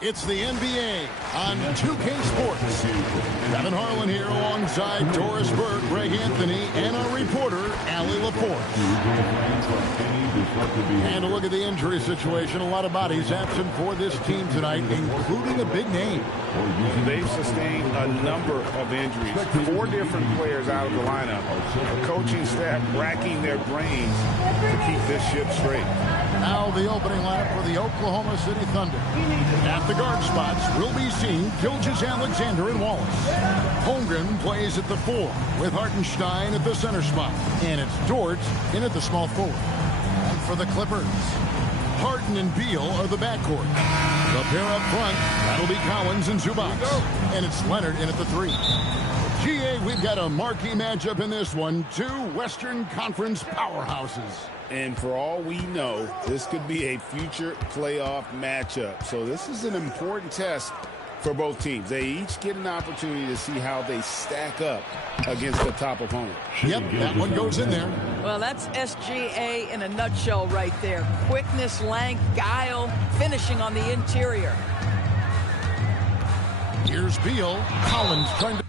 It's the NBA on 2K Sports. Kevin Harlan here alongside Doris Burke, Greg Anthony, and our reporter, Allie LaForce. And a look at the injury situation. A lot of bodies absent for this team tonight, including a big name. They've sustained a number of injuries. 4 different players out of the lineup. The coaching staff racking their brains to keep this ship straight. Now the opening lineup for the Oklahoma City Thunder. At the guard spots, we'll be seeing Gilgeous-Alexander and Wallace. Holmgren plays at the 4, with Hartenstein at the center spot. And it's Dort in at the small forward. And for the Clippers, Harden and Beal are the backcourt. The pair up front, that'll be Collins and Zubac. And it's Leonard in at the 3. GA, we've got a marquee matchup in this one. 2 Western Conference powerhouses. And for all we know, this could be a future playoff matchup. So this is an important test for both teams. They each get an opportunity to see how they stack up against the top opponent. Yep, that one goes in there. Well, that's SGA in a nutshell right there. Quickness, length, guile, finishing on the interior. Here's Beal. Collins trying to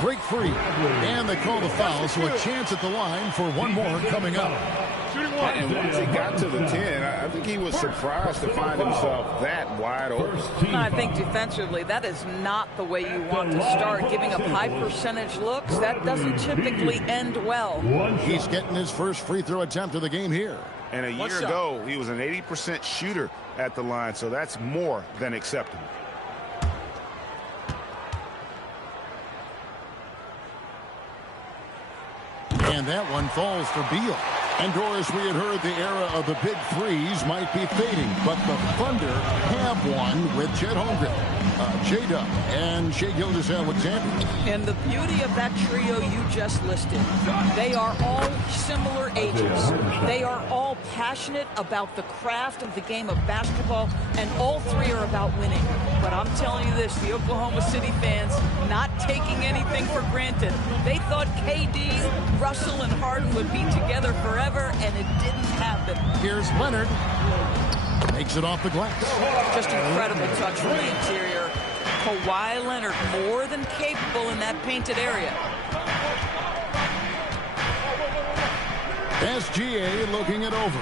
break free. And they call the foul, so a chance at the line for one more coming up. And once he got to the 10, I think he was surprised to find himself that wide open. I think defensively, that is not the way you want to start. Giving up high percentage looks, that doesn't typically end well. He's getting his first free throw attempt of the game here. And a year ago, he was an 80% shooter at the line, so that's more than acceptable. And that one falls for Beal. And Doris, we had heard the era of the big threes might be fading, but the Thunder have one with Chet Holmgren, J-Dub, and Shai Gilgeous-Alexander. And the beauty of that trio you just listed, they are all similar ages. They are all passionate about the craft of the game of basketball, and all 3 are about winning. But I'm telling you this, the Oklahoma City fans not taking anything for granted. They thought KD, Russell, and Harden would be together forever, and it didn't happen. Here's Leonard. Makes it off the glass. Just incredible touch from the interior. Kawhi Leonard more than capable in that painted area. SGA looking it over.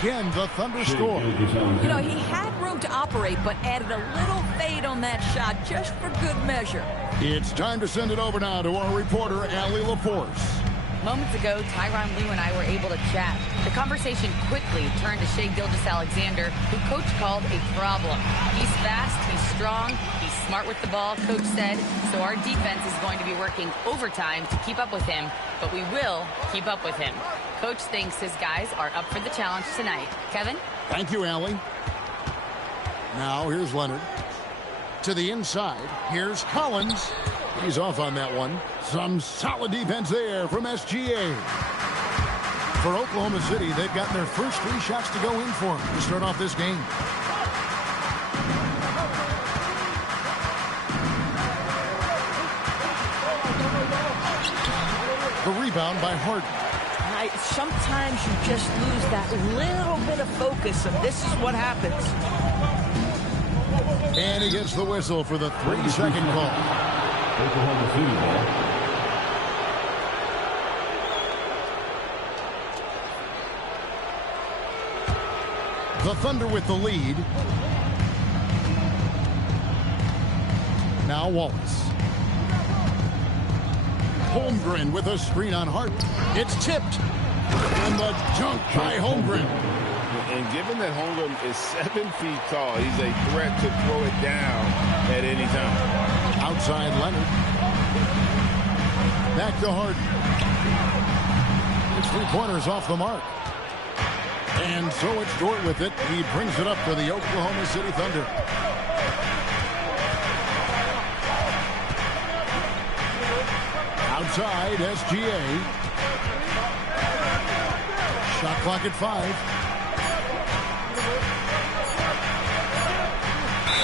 Again, the Thunder score. You know, he had room to operate, but added a little fade on that shot just for good measure. It's time to send it over now to our reporter, Allie LaForce. Moments ago, Tyronn Lue and I were able to chat. The conversation quickly turned to Shai Gilgeous-Alexander, who Coach called a problem. He's fast, he's strong, he's smart with the ball, Coach said, so our defense is going to be working overtime to keep up with him, but we will keep up with him. Coach thinks his guys are up for the challenge tonight. Kevin? Thank you, Allie. Now, here's Leonard. To the inside, here's Collins. He's off on that one. Some solid defense there from SGA. For Oklahoma City, they've gotten their first 3 shots to go in for them to start off this game. The rebound by Harden. Sometimes you just lose that little bit of focus, and this is what happens. And he gets the whistle for the 3-second call. Oklahoma City ball. The Thunder with the lead. Now Wallace. Holmgren with a screen on Hart. It's tipped. And the dunk by Holmgren. And given that Holmgren is 7 feet tall, he's a threat to throw it down at any time. Outside Leonard. Back to Harden. It's 3-pointers off the mark. And so it's Dort with it. He brings it up for the Oklahoma City Thunder. Outside, SGA. Shot clock at 5.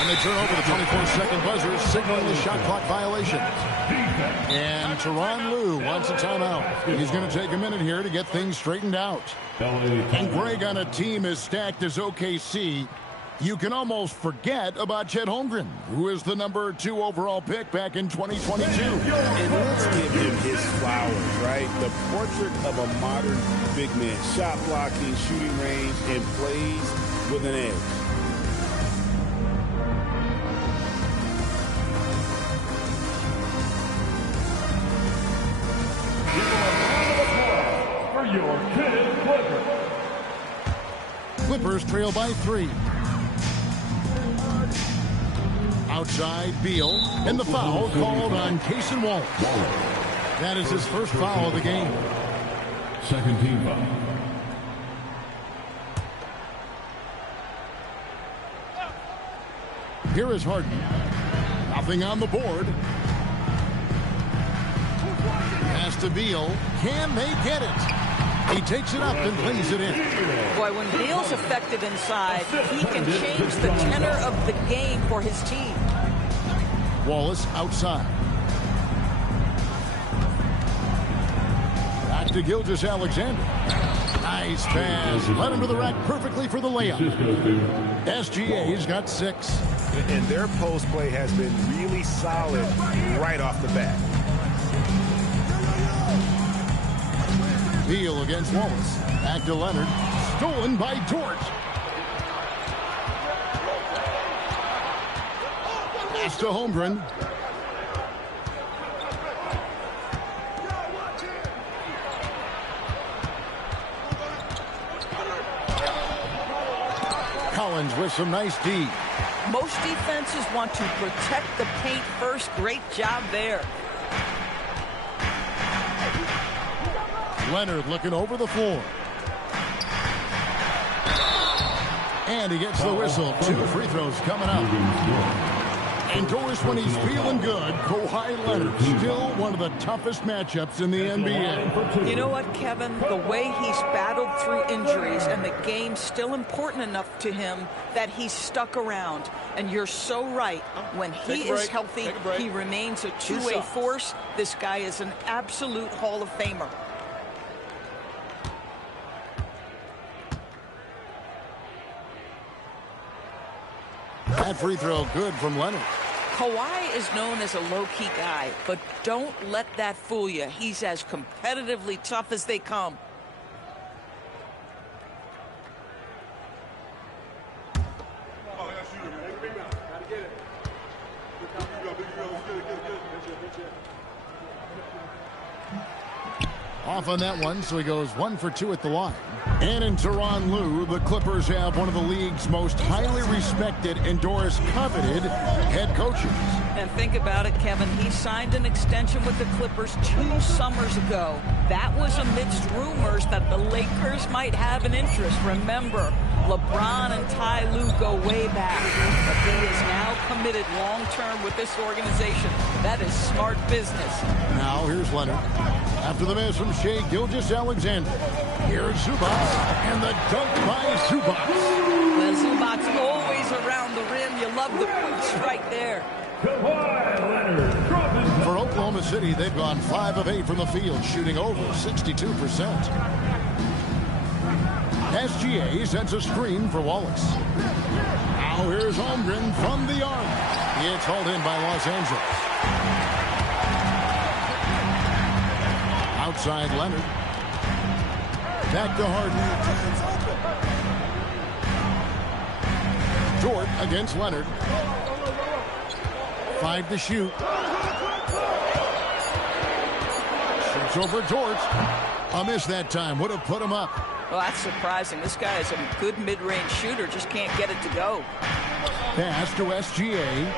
And they turn over the 24-second buzzer, signaling the shot clock violation. And Tyronn Lue wants a timeout. He's going to take a minute here to get things straightened out. And Greg, on a team as stacked as OKC, you can almost forget about Chet Holmgren, who is the #2 overall pick back in 2022. And let's give him his flowers, right? The portrait of a modern big man. Shot blocking, shooting range, and plays with an edge. For your kid, Clippers. Clippers trail by 3. Outside, Beal, and the foul called on Cason Wallace. That is his first foul of the game. Second team foul. Here is Harden. Nothing on the board. Pass to Beal. Can they get it? He takes it up and plays it in. Boy, when Beal's effective inside, he can change the tenor of the game for his team. Wallace outside. Back to Gilgeous-Alexander. Nice pass. Led him to the rack perfectly for the layup. SGA's got 6. And their post play has been really solid right off the bat. Beal against Wallace. Back to Leonard. Stolen by Dort. Pass to Holmgren. Collins with some nice D. Most defenses want to protect the paint first. Great job there. Leonard looking over the floor. And he gets the whistle. 2 free throws coming up. Endorsed when he's feeling good, Kawhi Leonard, still one of the toughest matchups in the NBA. You know what, Kevin? The way he's battled through injuries and the game's still important enough to him that he's stuck around. And you're so right. When he is healthy, he remains a two-way force. This guy is an absolute Hall of Famer. That free throw good from Leonard. Kawhi is known as a low-key guy, but don't let that fool you. He's as competitively tough as they come. Off on that one, so he goes 1 for 2 at the line. And in Tyronn Lue, the Clippers have one of the league's most highly respected, endorsed, coveted head coaches. And think about it, Kevin. He signed an extension with the Clippers 2 summers ago. That was amidst rumors that the Lakers might have an interest. Remember, LeBron and Ty Lue go way back. But he is now committed long-term with this organization. That is smart business. Now here's Leonard. After the miss from Shai Gilgeous-Alexander. Here's Zubac, and the dunk by Zubac. Well, Zubac's always around the rim. You love the quick strike there. For Oklahoma City, they've gone 5 of 8 from the field, shooting over 62%. SGA sends a screen for Wallace. Now here's Holmgren from the arc. It's hauled in by Los Angeles. Outside Leonard. Back to Harden. Dort against Leonard. 5 to shoot. Shoots over Dort. A miss that time. Would have put him up. Well, that's surprising. This guy is a good mid-range shooter. Just can't get it to go. Pass to SGA.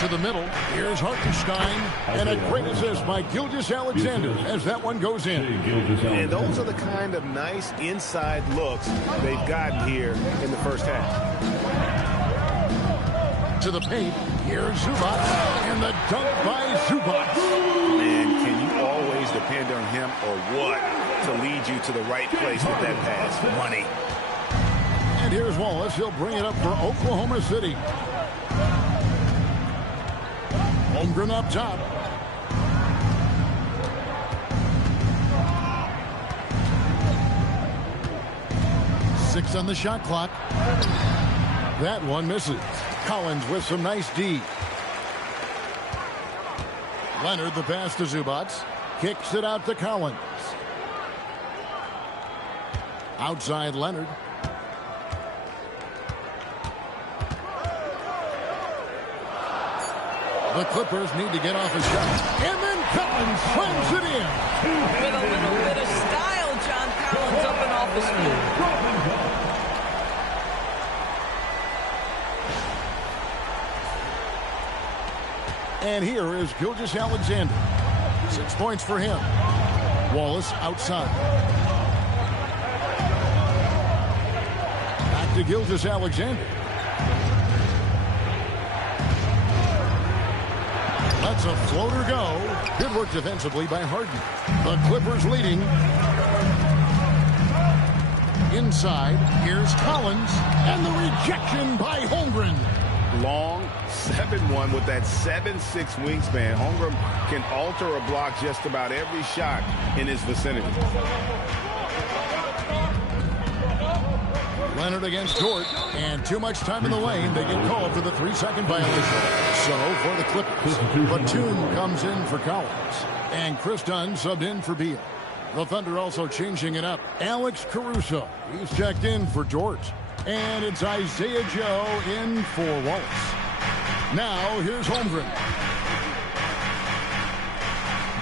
To the middle. Here's Hartenstein. And a great assist by Gilgeous-Alexander as that one goes in. And those are the kind of nice inside looks they've gotten here in the first half. To the paint. Here's Zubac. And the dunk by Zubac. And can you always depend on him or what to lead you to the right place with that pass? Money. And here's Wallace. He'll bring it up for Oklahoma City. Holmgren up top. Six on the shot clock. That one misses. Collins with some nice D. Leonard the pass to Zubac. Kicks it out to Collins. Outside Leonard. The Clippers need to get off a shot. And then Collins slams it in. With a little bit of style, John Collins up and off his feet. And here is Gilgeous-Alexander. 6 points for him. Wallace outside. Back to Gilgeous-Alexander. Lets a floater go. Good work defensively by Harden. The Clippers leading. Inside, here's Collins. And the rejection by Holmgren. Long 7-1 with that 7'6" wingspan. Holmgren can alter a block just about every shot in his vicinity. Leonard against Dort, and too much time in the lane. They get called for the 3-second violation. So for the Clippers, Batum comes in for Collins, and Chris Dunn subbed in for Beal. The Thunder also changing it up. Alex Caruso, he's checked in for Dort. And it's Isaiah Joe in for Wallace. Now, here's Holmgren.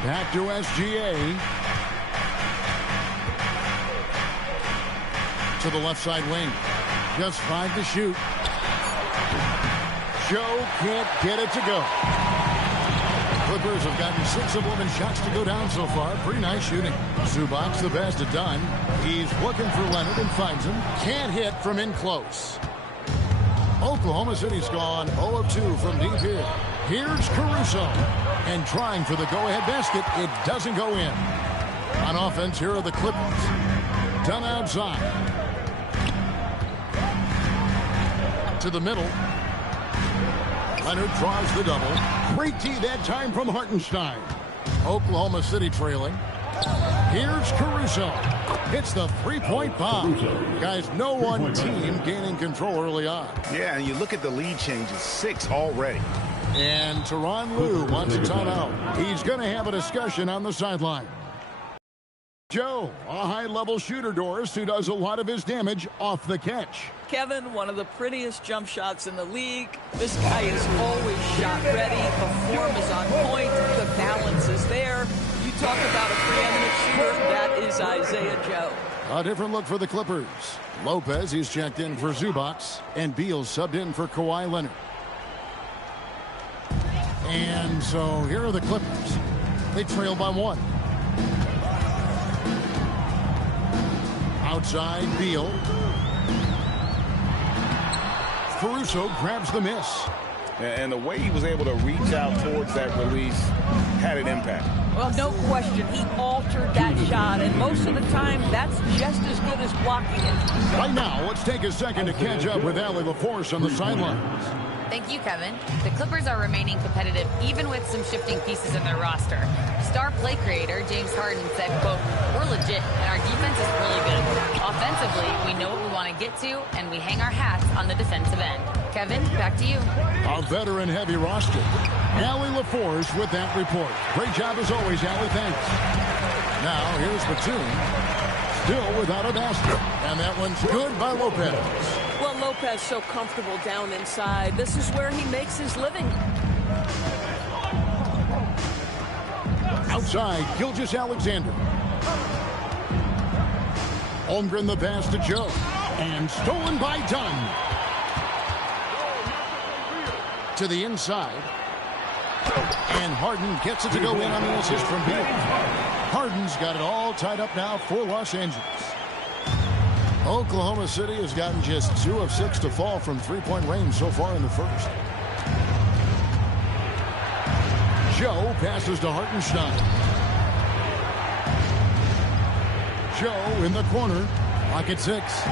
Back to SGA. To the left side wing. Just 5 to shoot. Joe can't get it to go. Clippers have gotten 6 of 11 shots to go down so far. Pretty nice shooting. Zubac the best to Dunn. He's looking for Leonard and finds him. Can't hit from in close. Oklahoma City's gone 0 of 2 from deep here. Here's Caruso. And trying for the go-ahead basket. It doesn't go in. On offense, here are the Clippers. Dunn outside. To the middle. Leonard draws the double. Great D that time from Hartenstein. Oklahoma City trailing. Here's Caruso. Hits the three-point bomb. Guys, no one team gaining control early on. Yeah, and you look at the lead changes. 6 already. And Tyronn Lue wants a timeout. He's going to have a discussion on the sideline. Joe, a high-level shooter, Doris, who does a lot of his damage off the catch. Kevin, one of the prettiest jump shots in the league. This guy is always shot ready. The form is on point. The balance is there. You talk about a preeminent shooter, that is Isaiah Joe. A different look for the Clippers. Lopez, he's checked in for Zubac, and Beal subbed in for Kawhi Leonard. And so here are the Clippers. They trail by 1. Outside, Beal. Caruso grabs the miss. And the way he was able to reach out towards that release had an impact. Well, no question. He altered that shot, and most of the time, that's just as good as blocking it. Right now, let's take a second to catch up with Allie LaForce on the sidelines. Thank you, Kevin. The Clippers are remaining competitive even with some shifting pieces in their roster. Star play creator James Harden said, quote, "We're legit and our defense is really good. Offensively, we know what we want to get to and we hang our hats on the defensive end." Kevin, back to you. A veteran-heavy roster. Allie LaForce with that report. Great job as always, Allie. Thanks. Now, here's Batum. Still without a basket. And that one's good by Lopez. Well, Lopez so comfortable down inside. This is where he makes his living. Outside, Gilgeous-Alexander. Holmgren the pass to Joe. And stolen by Dunn. To the inside. And Harden gets it to go in on the assist from Beal. Harden's got it all tied up now for Los Angeles. Oklahoma City has gotten just 2 of 6 to fall from three-point range so far in the first. Joe passes to Hartenstein. Joe in the corner. Clock at 6.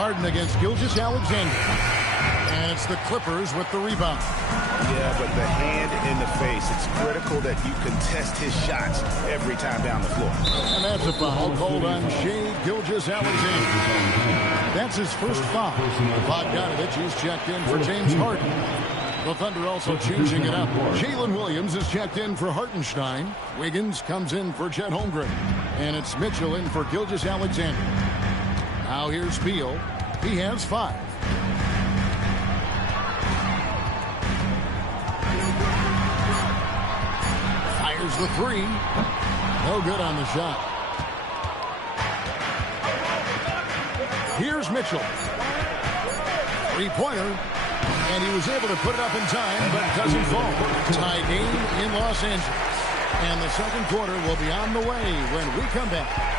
Harden against Gilgeous-Alexander. And it's the Clippers with the rebound. Yeah, but the hand in the face. It's critical that you contest his shots every time down the floor. And that's a foul called on Shai Gilgeous-Alexander. That's his first foul. Bogdanovich is checked in for James Harden. The Thunder also changing it up. Jalen Williams is checked in for Hartenstein. Wiggins comes in for Chet Holmgren. And it's Mitchell in for Gilgeous-Alexander. Now here's Beal. He has 5. Fires the 3. No good on the shot. Here's Mitchell. 3-pointer. And he was able to put it up in time, but it doesn't fall. Tie game in Los Angeles. And the second quarter will be on the way when we come back.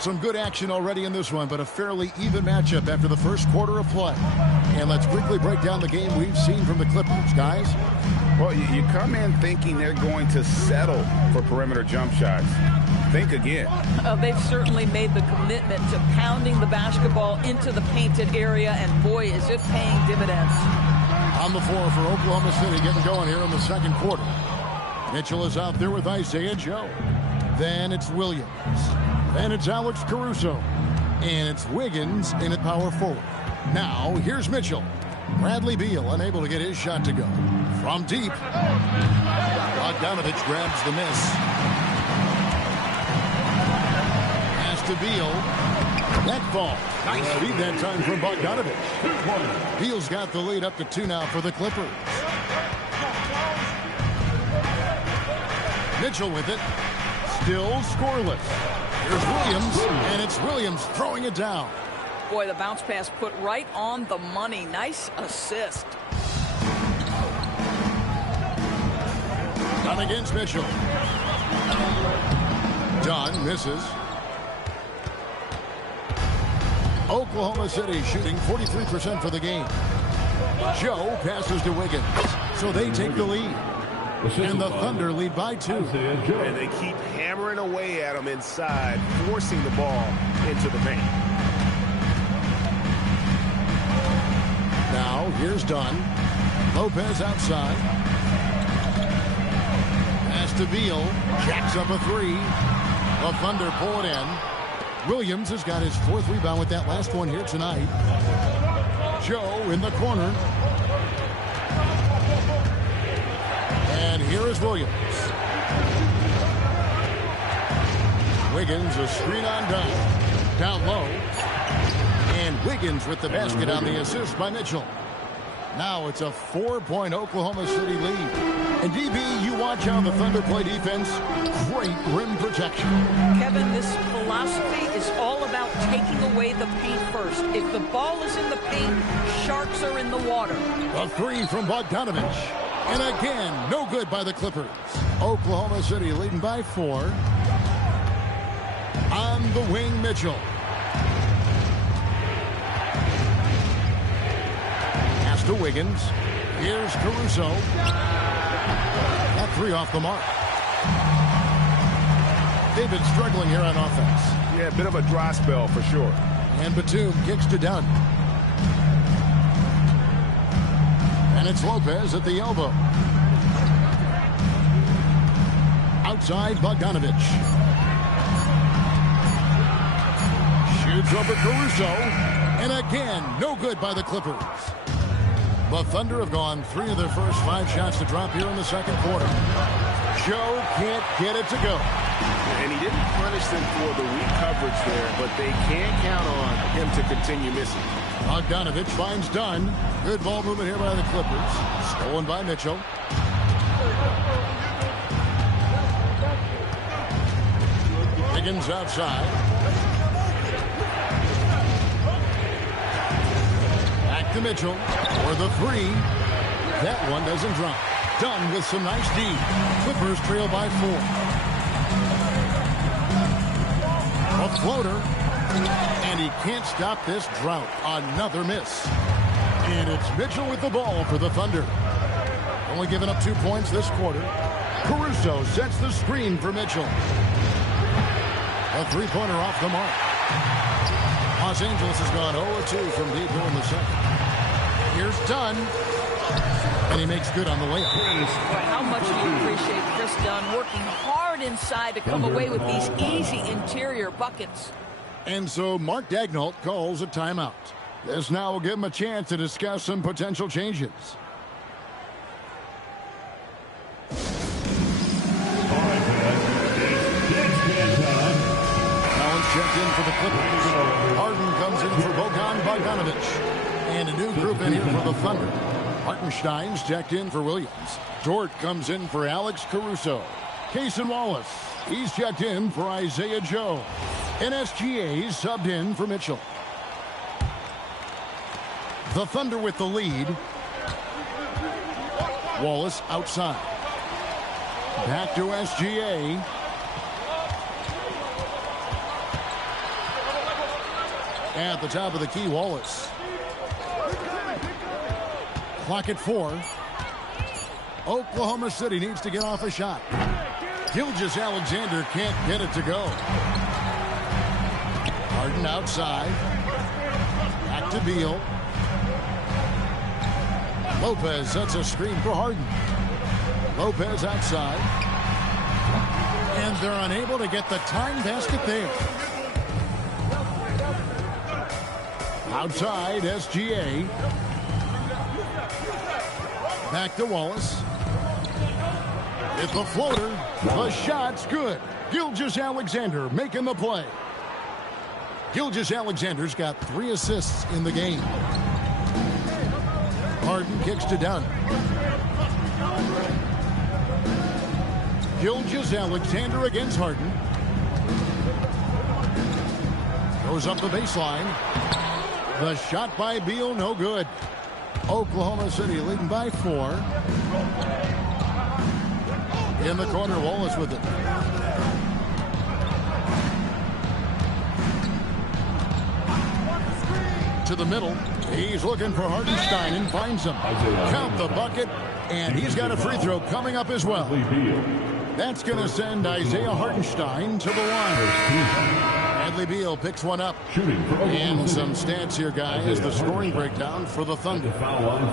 Some good action already in this one, but a fairly even matchup after the first quarter of play. And let's quickly break down the game we've seen from the Clippers, guys. Well, you come in thinking they're going to settle for perimeter jump shots. Think again. They've certainly made the commitment to pounding the basketball into the painted area, and boy, is it paying dividends. On the floor for Oklahoma City getting going here in the second quarter. Mitchell is out there with Isaiah Joe. Then it's Williams. Then it's Alex Caruso. And it's Wiggins in at power forward. Now, here's Mitchell. Bradley Beal unable to get his shot to go. From deep. Bogdanovich grabs the miss. Pass to Beal. That ball. Nice feed that time from Bogdanovich. Beal's got the lead up to 2 now for the Clippers. Mitchell with it. Still scoreless. Here's Williams, and it's Williams throwing it down. Boy, the bounce pass put right on the money. Nice assist. Dunn against Mitchell. Dunn misses. Oklahoma City shooting 43% for the game. Joe passes to Wiggins, so they take the lead. And the Thunder lead by 2. And they keep hammering away at them inside, forcing the ball into the paint. Now, here's Dunn. Lopez outside. Pass to Beal. Jacks up a 3. The Thunder pull it in. Williams has got his 4th rebound with that last one here tonight. Joe in the corner. And here is Williams. Wiggins, a screen on Dunn. Down low. And Wiggins with the basket on the assist by Mitchell. Now it's a 4-point Oklahoma City lead. And DB, you watch how the Thunder play defense. Great rim protection. Kevin, this philosophy is all about taking away the paint first. If the ball is in the paint, sharks are in the water. A 3 from Bogdanovich. And again, no good by the Clippers. Oklahoma City leading by 4. On the wing, Mitchell. Pass to Wiggins. Here's Caruso. That 3 off the mark. They've been struggling here on offense. Yeah, a bit of a dry spell for sure. And Batum kicks to Dunn. And it's Lopez at the elbow. Outside, Bogdanovich. Shoots over Caruso. And again, no good by the Clippers. The Thunder have gone 3 of their first 5 shots to drop here in the second quarter. Joe can't get it to go. And he didn't punish them for the weak coverage there, but they can't count on him to continue missing. Bogdanovich finds Dunn. Good ball movement here by the Clippers. Stolen by Mitchell. Wiggins outside. Back to Mitchell for the 3. That one doesn't drop. Dunn with some nice D. Clippers trail by 4. floater. And he can't stop this drought. Another miss. And it's Mitchell with the ball for the Thunder. Only giving up 2 points this quarter. Caruso sets the screen for Mitchell. A three-pointer off the mark. Los Angeles has gone 0-2 from deep here in the second. Here's Dunn. And he makes good on the layup. How much do you appreciate Chris Dunn working hard inside to come away with these easy interior buckets? And so Mark Daigneault calls a timeout. This now will give him a chance to discuss some potential changes. Checked in for the Clippers. Harden comes in for Bojan Bogdanovic. And a new group in here for the Thunder. Hartenstein's checked in for Williams. Dort comes in for Alex Caruso. Cason Wallace, he's checked in for Isaiah Joe. And SGA's subbed in for Mitchell. The Thunder with the lead. Wallace outside. Back to SGA. At the top of the key, Wallace. Clock at 4. Oklahoma City needs to get off a shot. Gilgeous-Alexander can't get it to go. Harden outside. Back to Beal. Lopez sets a screen for Harden. Lopez outside. And they're unable to get the time basket there. Outside, SGA. Back to Wallace. It's the floater. The shot's good. Gilgeous-Alexander making the play. Gilgeous-Alexander's got 3 assists in the game. Harden kicks to Dunn. Gilgeous-Alexander against Harden. Goes up the baseline. The shot by Beal, no good. Oklahoma City leading by 4. In the corner, Wallace with it. To the middle. He's looking for Hartenstein and finds him. Count the bucket, and he's got a free throw coming up as well. That's going to send Isaiah Hartenstein to the line. Bradley Beal picks one up. And some stats here, guys. The scoring breakdown for the Thunder.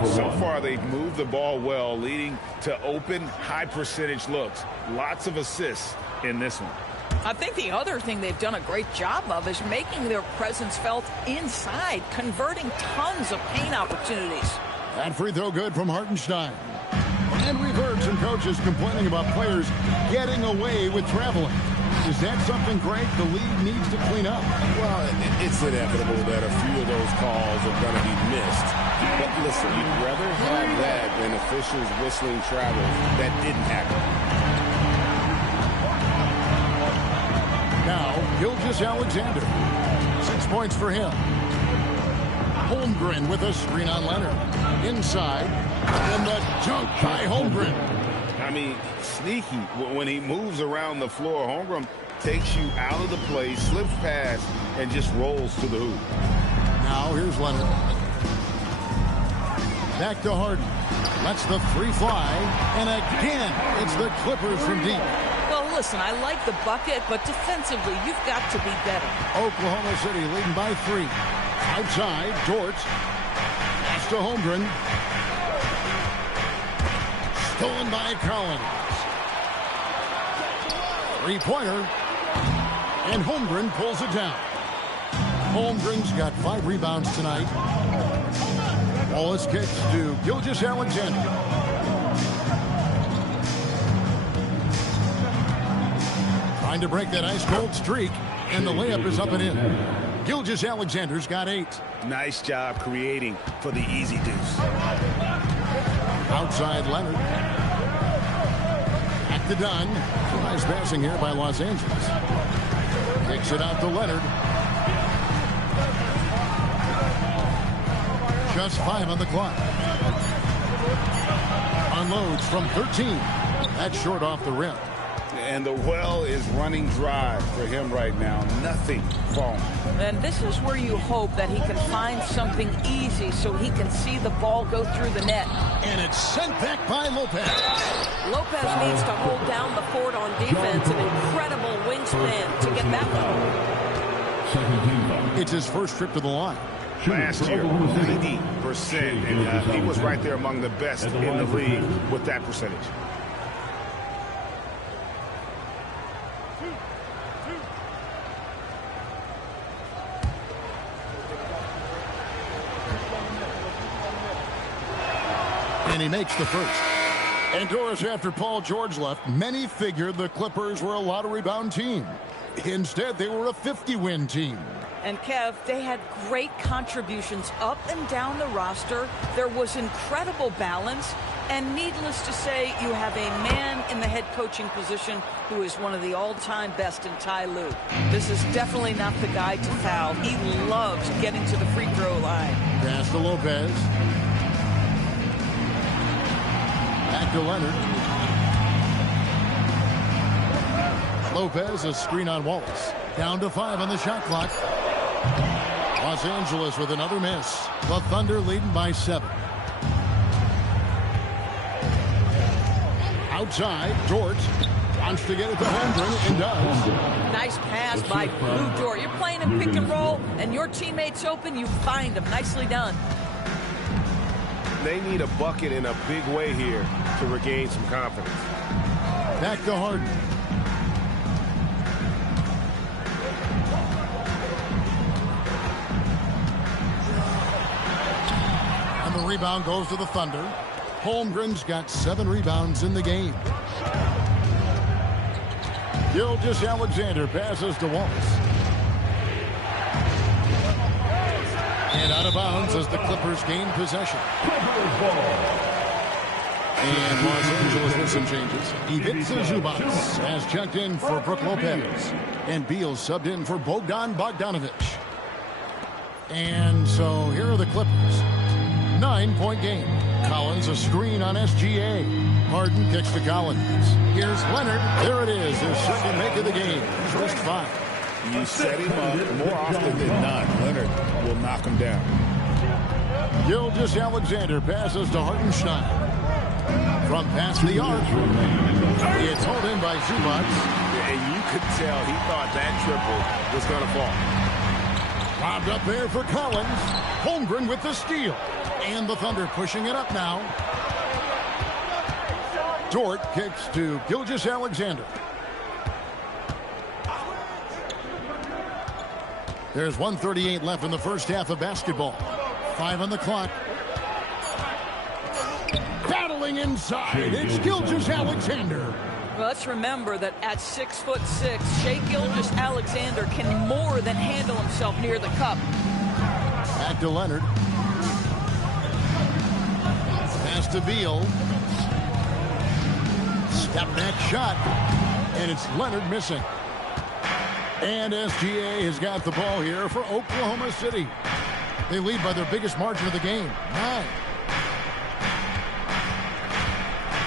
So far, they've moved the ball well, leading to open, high-percentage looks. Lots of assists in this one. I think the other thing they've done a great job of is making their presence felt inside, converting tons of paint opportunities. That free throw good from Hartenstein. And we've heard some coaches complaining about players getting away with traveling. Is that something, Greg, the league needs to clean up? Well, it's inevitable that a few of those calls are going to be missed. But listen, you'd rather have that than officials whistling travels. That didn't happen. Now, Gilgeous-Alexander. 6 points for him. Holmgren with a screen on Leonard. Inside. And the jump by Holmgren. I mean, sneaky. When he moves around the floor, Holmgren takes you out of the play, slips past, and just rolls to the hoop. Now, here's Leonard. Back to Harden. Lets the three fly. And again, it's the Clippers from deep. Well, listen, I like the bucket, but defensively, you've got to be better. Oklahoma City leading by 3. Outside, Dort. Pass to Holmgren. Stolen by Collins. Three-pointer. And Holmgren pulls it down. Holmgren's got 5 rebounds tonight. Wallace kicks to Gilgeous-Alexander. Trying to break that ice-cold streak, and the layup is up and in. Gilgeous-Alexander's got 8. Nice job creating for the easy deuce. Outside Leonard. Back to Dunn. Some nice passing here by Los Angeles. Kicks it out to Leonard. Just 5 on the clock. Unloads from 13. That's short off the rim. And the well is running dry for him right now. Nothing falling. And this is where you hope that he can find something easy so he can see the ball go through the net. And it's sent back by Lopez. Lopez needs to hold down the fort on defense. An incredible wingspan to get that one. It's his first trip to the line. Last year, 90%. And he was right there among the best in the league with that percentage. And he makes the first. And Doris, after Paul George left, many figured the Clippers were a lottery bound team. Instead, they were a 50-win team. And Kev, they had great contributions up and down the roster. There was incredible balance. And needless to say, you have a man in the head coaching position who is one of the all-time best in Ty Lue. This is definitely not the guy to foul. He loves getting to the free throw line. Pass to Lopez. Back to Leonard. Lopez, a screen on Wallace. Down to 5 on the shot clock. Los Angeles with another miss. The Thunder leading by 7. Outside, George wants to get it to Holmgren and does. Nice pass by Lou Dort. You're playing in pick and roll, and your teammate's open, you find him. Nicely done. They need a bucket in a big way here to regain some confidence. Back to Harden. And the rebound goes to the Thunder. Holmgren's got 7 rebounds in the game. Gilgeous-Alexander passes to Wallace. And out of bounds as the Clippers gain possession. And Los Angeles with some changes. Ivica Zubac has checked in for Brook Lopez. And Beal subbed in for Bogdan Bogdanovic. And so here are the Clippers. 9-point game. Collins a screen on SGA. Harden kicks to Collins. Here's Leonard. There it is. His second make of the game. He's missed 5. You set him up more often than not. Leonard will knock him down. Gilgeous-Alexander passes to Hartenstein. From past the arc. It's hauled in by Zubac. And you could tell he thought that triple was going to fall. Lobbed up there for Collins. Holmgren with the steal. And the Thunder pushing it up now. Dort kicks to Gilgeous-Alexander. There's 1:38 left in the first half of basketball. 5 on the clock. Battling inside. It's Gilgeous-Alexander. Well, let's remember that at 6'6", Shai Gilgeous-Alexander can more than handle himself near the cup. Back to Leonard. Pass to Beal. Step back shot. And it's Leonard missing. And SGA has got the ball here for Oklahoma City. They lead by their biggest margin of the game, 9.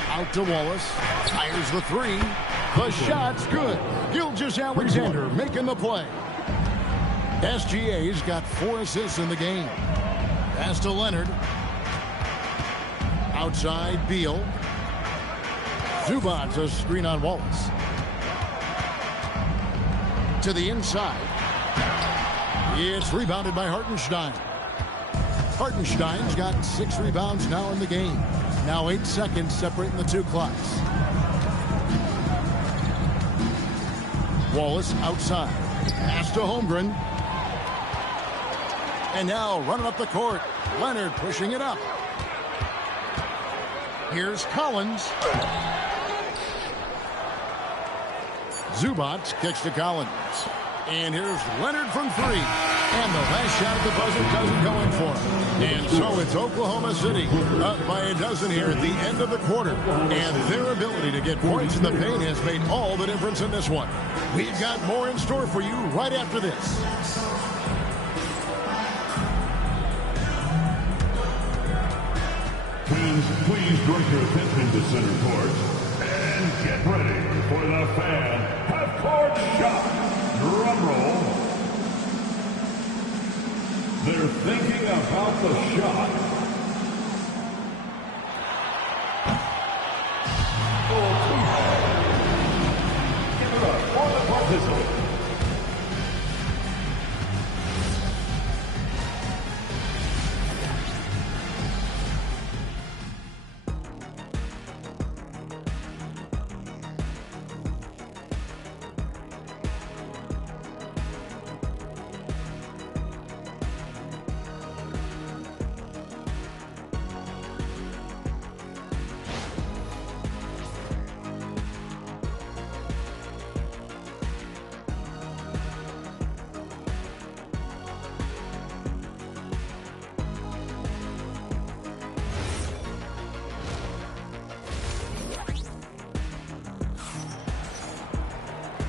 Out to Wallace. Fires the 3. The shot's good. Gilgeous-Alexander making the play. SGA's got 4 assists in the game. Pass to Leonard. Outside, Beal. Zubac a screen on Wallace. To the inside. It's rebounded by Hartenstein. Hartenstein's got 6 rebounds now in the game. Now 8 seconds separating the 2 clocks. Wallace outside. Pass to Holmgren. And now running up the court. Leonard pushing it up. Here's Collins. Zubac kicks to Collins. And here's Leonard from 3. And the last shot at the buzzer doesn't go in for him. And so it's Oklahoma City up by a dozen here at the end of the quarter. And their ability to get points in the paint has made all the difference in this one. We've got more in store for you right after this. Fans, please direct your attention to center court. And get ready for the fan half-court shot. Drum roll. They're thinking about the shot. Give it up for the participant.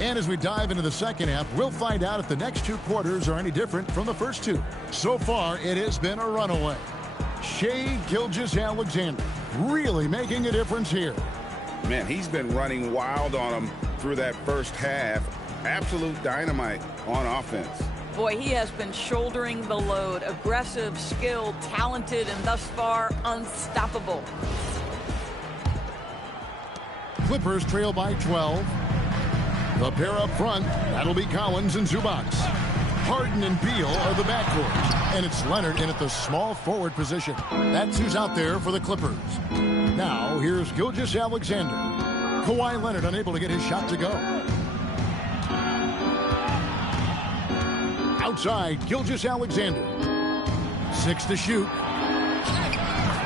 And as we dive into the second half, we'll find out if the next two quarters are any different from the first two. So far, it has been a runaway. Shai Gilgeous-Alexander really making a difference here. Man, he's been running wild on him through that first half. Absolute dynamite on offense. Boy, he has been shouldering the load. Aggressive, skilled, talented, and thus far, unstoppable. Clippers trail by 12. The pair up front, that'll be Collins and Zubac. Harden and Beal are the backcourt, and it's Leonard in at the small forward position. That's who's out there for the Clippers. Now, here's Gilgeous-Alexander. Kawhi Leonard unable to get his shot to go. Outside, Gilgeous-Alexander. 6 to shoot.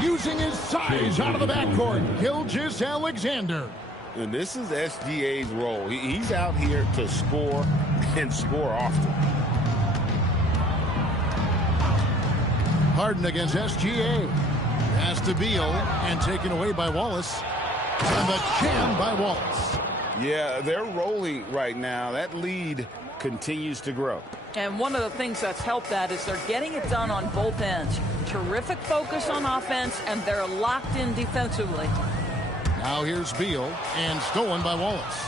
Using his size out of the backcourt, Gilgeous-Alexander. And this is SGA's role. He's out here to score and score often. Harden against SGA. Pass to Beal and taken away by Wallace. And the jam by Wallace. Yeah, they're rolling right now. That lead continues to grow. And one of the things that's helped that is they're getting it done on both ends. Terrific focus on offense, and they're locked in defensively. Now here's Beal, and stolen by Wallace.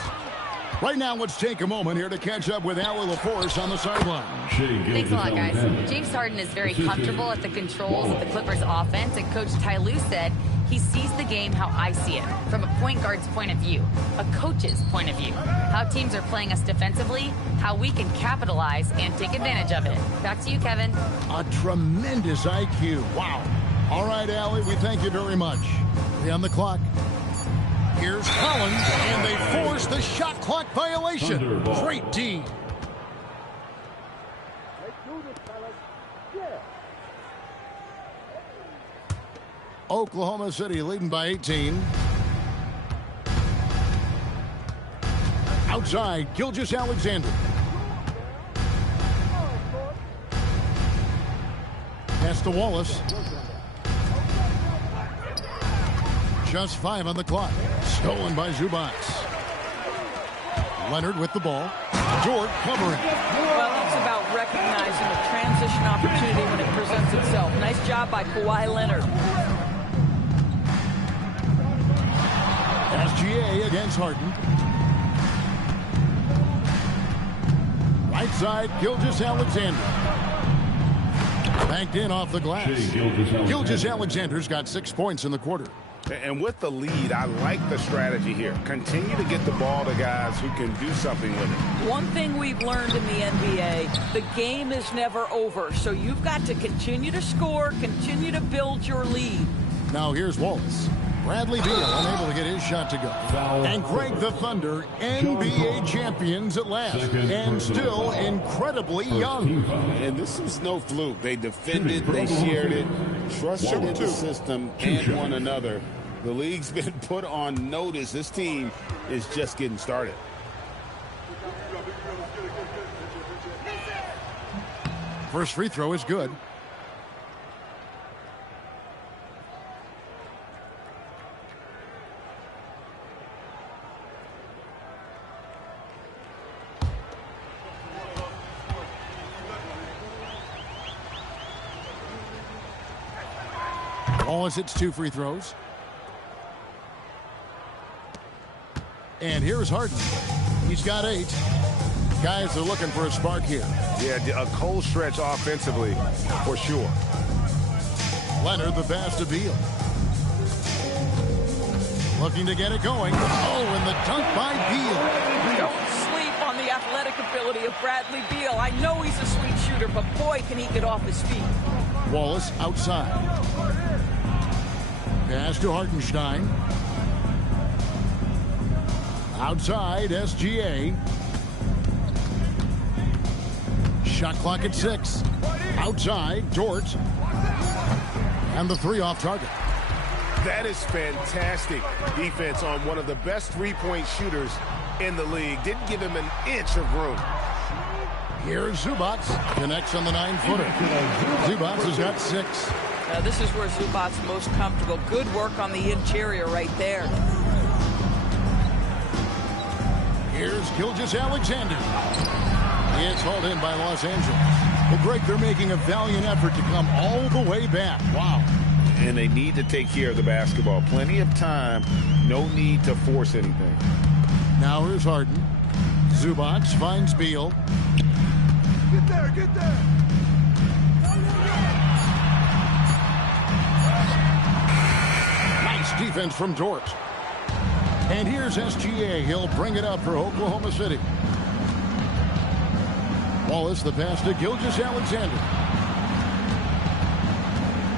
Right now, let's take a moment here to catch up with Allie LaForce on the sideline. Thanks a lot, guys. James Harden is very comfortable at the controls of the Clippers offense, and Coach Ty Lue said he sees the game how I see it, from a point guard's point of view, a coach's point of view, how teams are playing us defensively, how we can capitalize and take advantage of it. Back to you, Kevin. A tremendous IQ. Wow. All right, Allie, we thank you very much. 3 on the clock. Here's Collins, and they force the shot clock violation. Great D. Oklahoma City leading by 18. Outside, Gilgeous-Alexander. Pass to Wallace. Just 5 on the clock. Stolen by Zubac. Leonard with the ball. Dort covering. Well, that's about recognizing a transition opportunity when it presents itself. Nice job by Kawhi Leonard. SGA against Harden. Right side, Gilgeous-Alexander. Banked in off the glass. Gilgeous-Alexander's got 6 points in the quarter. And with the lead, I like the strategy here. Continue to get the ball to guys who can do something with it. One thing we've learned in the NBA, the game is never over. So you've got to continue to score, continue to build your lead. Now here's Wallace. Bradley Beal unable to get his shot to go. And Greg the Thunder, NBA champions at last. And still incredibly young. And this was no fluke. They defended, they shared it, trusted in the system and one another. The league's been put on notice. This team is just getting started. First free throw is good. Wallace hits 2 free throws. And here's Harden. He's got 8. Guys are looking for a spark here. Yeah, a cold stretch offensively, for sure. Leonard, the pass to Beal. Looking to get it going. Oh, and the dunk by Beal. Don't sleep on the athletic ability of Bradley Beal. I know he's a sweet shooter, but boy, can he get off his feet. Wallace outside. Pass to Hartenstein. Outside, SGA. Shot clock at 6. Outside, Dort. And the 3 off target. That is fantastic defense on one of the best three-point shooters in the league. Didn't give him an inch of room. Here's Zubac. Connects on the 9-footer. Zubac has got 6. This is where Zubac's most comfortable. Good work on the interior right there. Here's Gilgeous-Alexander. It's hauled in by Los Angeles. Well, Greg, they're making a valiant effort to come all the way back. Wow. And they need to take care of the basketball. Plenty of time. No need to force anything. Now here's Harden. Zubac finds Beal. Get there, get there. Nice defense from Dort. And here's SGA. He'll bring it up for Oklahoma City. Wallace, the pass to Gilgeous-Alexander.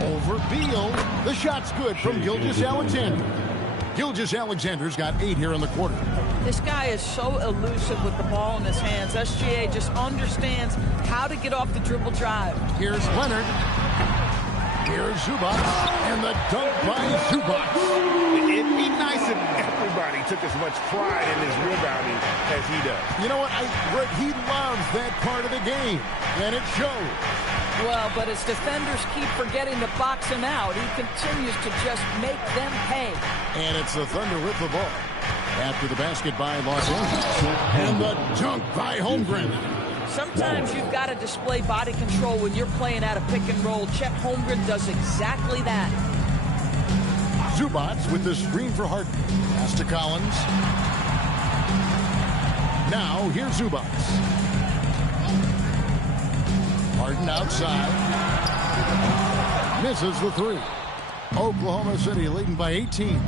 Over Beal. The shot's good from Gilgeous-Alexander. Gilgeous-Alexander's got 8 here in the quarter. This guy is so elusive with the ball in his hands. SGA just understands how to get off the dribble drive. Here's Leonard. Here's Zubac. And the dunk by Zubac. It'd be nice if everybody took as much pride in his rebounding as he does. You know what? Greg, he loves that part of the game. And it shows. Well, but as defenders keep forgetting to box him out, he continues to just make them pay. And it's the Thunder with the ball. After the basket by Los Angeles. And the dunk by Holmgren. Sometimes you've got to display body control when you're playing out a pick and roll. Chet Holmgren does exactly that. Zubac with the screen for Harden. Pass to Collins. Now here's Zubac. Harden outside. Misses the 3. Oklahoma City leading by 18.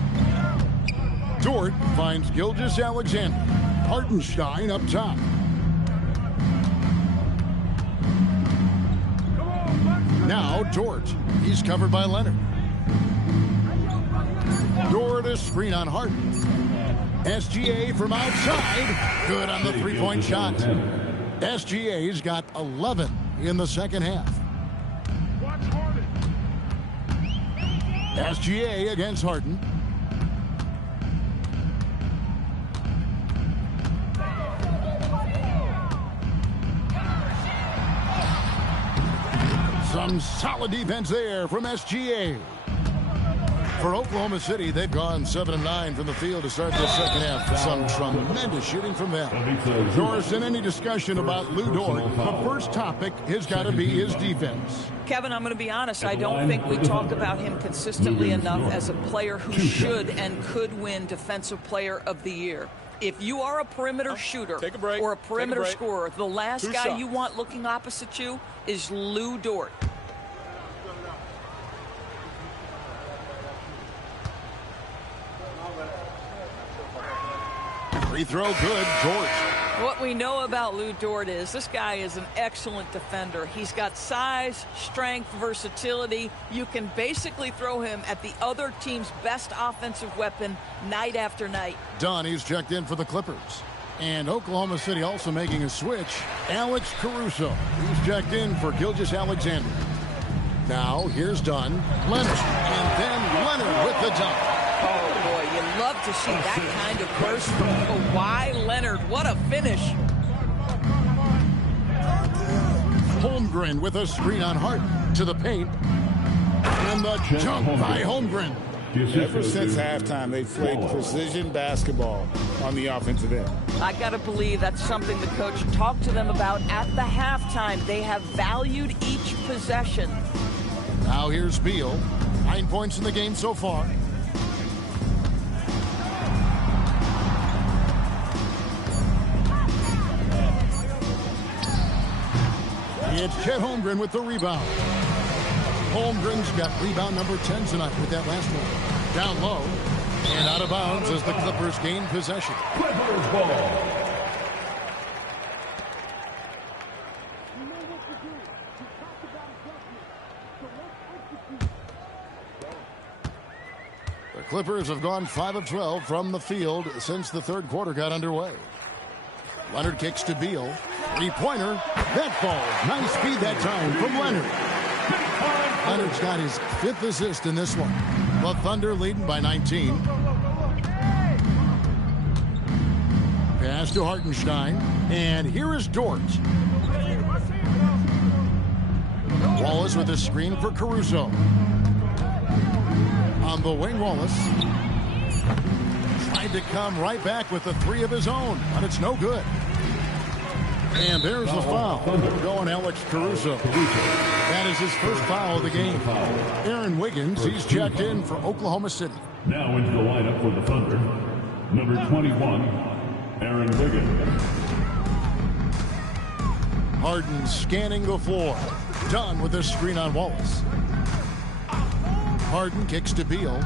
Dort finds Gilgeous-Alexander. Hartenstein up top. Now Dort. He's covered by Leonard. Dort a screen on Harden. SGA from outside. Good on the three-point shot. SGA's got 11 in the second half. SGA against Harden. Some solid defense there from SGA. For Oklahoma City, they've gone 7 of 9 from the field to start the second half. Some tremendous shooting from them. Doris, in any discussion about Lou Dort, the first topic has got to be his defense. Kevin, I'm going to be honest. I don't think we talk about him consistently enough as a player who should and could win Defensive Player of the Year. If you are a perimeter shooter or a perimeter scorer, the last guy you want looking opposite you is Lou Dort. Free throw good, Dort. What we know about Lou Dort is this guy is an excellent defender. He's got size, strength, versatility. You can basically throw him at the other team's best offensive weapon night after night. Donnie's checked in for the Clippers. And Oklahoma City also making a switch. Alex Caruso. He's checked in for Gilgeous-Alexander. Now here's Dunn. Leonard. And then Leonard with the dunk. Oh, boy, you love to see that kind of burst from Kawhi Leonard. What a finish. Holmgren with a screen on Harden to the paint. And the dunk by Holmgren. Ever since halftime, they've played precision basketball on the offensive end. I got to believe that's something the coach talked to them about at the halftime. They have valued each possession. Now here's Beal. 9 points in the game so far. It's Chet Holmgren with the rebound. Holmgren's got rebound number 10 tonight with that last one. Down low and out of bounds as the Clippers gain possession. Clippers ball. The Clippers have gone 5 of 12 from the field since the third quarter got underway. Leonard kicks to Beal. Three-pointer. That falls. Nice speed that time from Leonard. Leonard's got his 5th assist in this one. The Thunder leading by 19. Pass to Hartenstein. And here is Dort. Wallace with a screen for Caruso. On the wing, Wallace tried to come right back with the 3 of his own, but it's no good. And there's the foul. Going Alex Caruso. That is his first foul of the game. Aaron Wiggins, he's checked in for Oklahoma City. Now into the lineup for the Thunder, number 21, Aaron Wiggins. Harden scanning the floor. Done with a screen on Wallace. Harden kicks to Beal.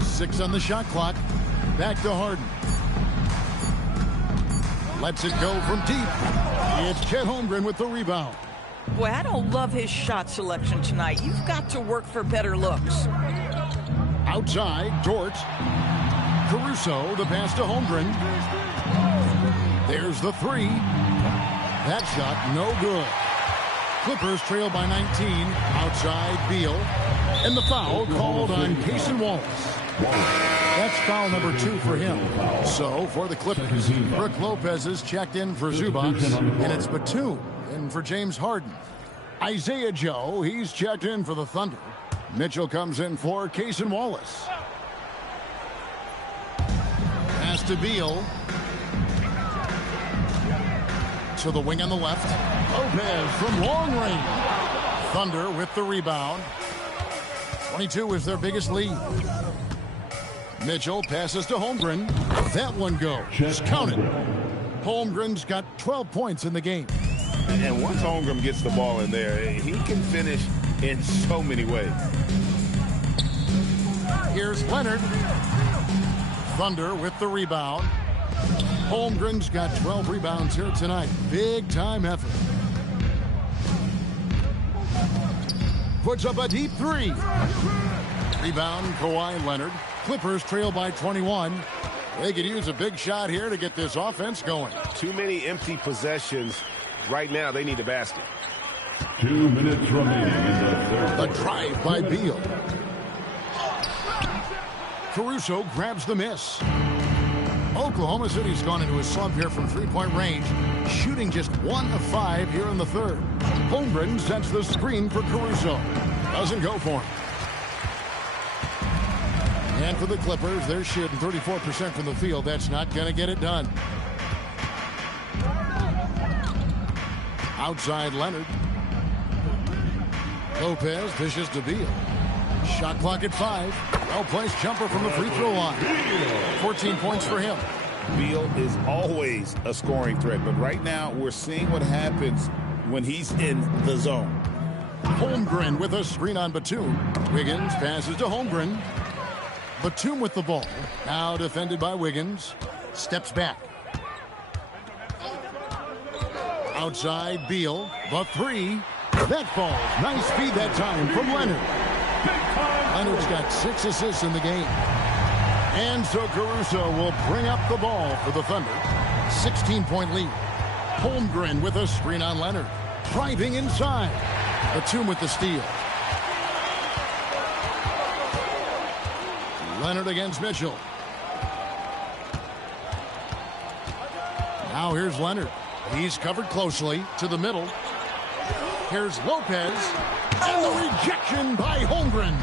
6 on the shot clock. Back to Harden. Lets it go from deep. It's Chet Holmgren with the rebound. Boy, I don't love his shot selection tonight. You've got to work for better looks. Outside, Dort. Caruso, the pass to Holmgren. There's the 3. That shot, no good. Clippers trail by 19. Outside, Beal. And the foul called on Cason Wallace. That's foul number 2 for him. So, for the Clippers, Brook Lopez is checked in for Zubac, and it's Batum in for James Harden. Isaiah Joe, he's checked in for the Thunder. Mitchell comes in for Cason Wallace. Pass to Beal. To the wing on the left. Lopez from long range. Thunder with the rebound. 22 is their biggest lead. Mitchell passes to Holmgren. That one goes. Just count it. Holmgren's got 12 points in the game. And once Holmgren gets the ball in there, he can finish in so many ways. Here's Leonard. Thunder with the rebound. Holmgren's got 12 rebounds here tonight. Big time effort. Puts up a deep 3. Rebound, Kawhi Leonard. Clippers trail by 21. They could use a big shot here to get this offense going. Too many empty possessions. Right now, they need a basket. 2 minutes remaining in the third. The drive by Beal. Caruso grabs the miss. Oklahoma City's gone into a slump here from three-point range, shooting just 1 of 5 here in the third. Holmgren sets the screen for Caruso. Doesn't go for him. And for the Clippers, they're shooting 34% from the field. That's not going to get it done. Outside Leonard. Lopez dishes to Beal. Shot clock at 5. Well-placed jumper from the free throw line. 14 points for him. Beal is always a scoring threat, but right now we're seeing what happens when he's in the zone. Holmgren with a screen on Batum. Wiggins passes to Holmgren. Batum with the ball. Now defended by Wiggins. Steps back. Outside Beal. The 3. That falls. Nice speed that time from Leonard. Leonard's got 6 assists in the game. And so Caruso will bring up the ball for the Thunder. 16-point lead. Holmgren with a screen on Leonard. Driving inside. Batum with the steal. Leonard against Mitchell. Now here's Leonard. He's covered closely to the middle. Here's Lopez. And the rejection by Holmgren.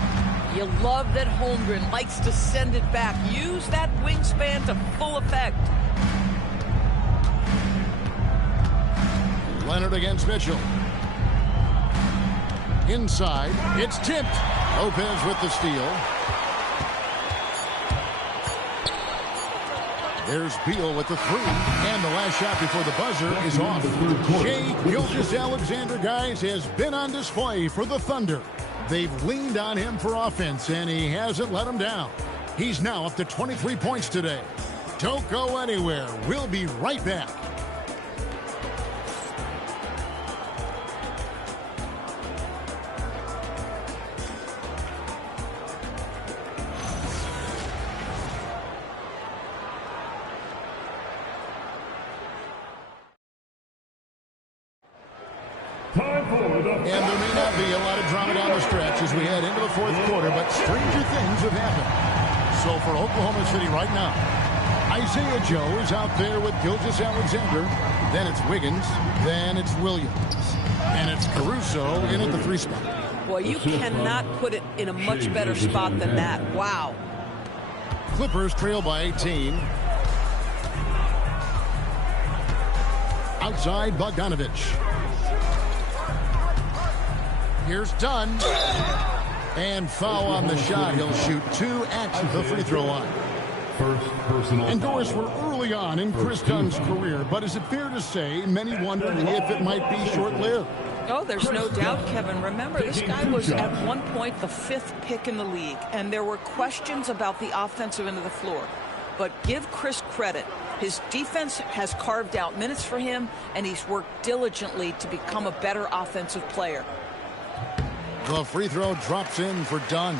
You love that Holmgren likes to send it back. Use that wingspan to full effect. Leonard against Mitchell. Inside, it's tipped. Lopez with the steal. There's Beal with the three. And the last shot before the buzzer is off. Shai Gilgeous-Alexander, guys, has been on display for the Thunder. They've leaned on him for offense, and he hasn't let them down. He's now up to 23 points today. Don't go anywhere. We'll be right back. And there may not be a lot of drama down the stretch as we head into the fourth quarter, but stranger things have happened. So for Oklahoma City right now, Isaiah Joe is out there with Gilgeous-Alexander. Then it's Wiggins. Then it's Williams. And it's Caruso in at the 3 spot. Boy, you cannot put it in a much better spot than that. Wow. Clippers trail by 18. Outside Bogdanovich. Here's Dunn. And foul on the shot. He'll shoot 2 at the free throw line. First personal. And Doris, we're early on in Chris Dunn's career, but is it fair to say many wondered if it might be short-lived? Oh, there's no doubt, Kevin. Remember, this guy was at one point the 5th pick in the league, and there were questions about the offensive end of the floor. But give Chris credit. His defense has carved out minutes for him, and he's worked diligently to become a better offensive player. The free throw drops in for Dunn.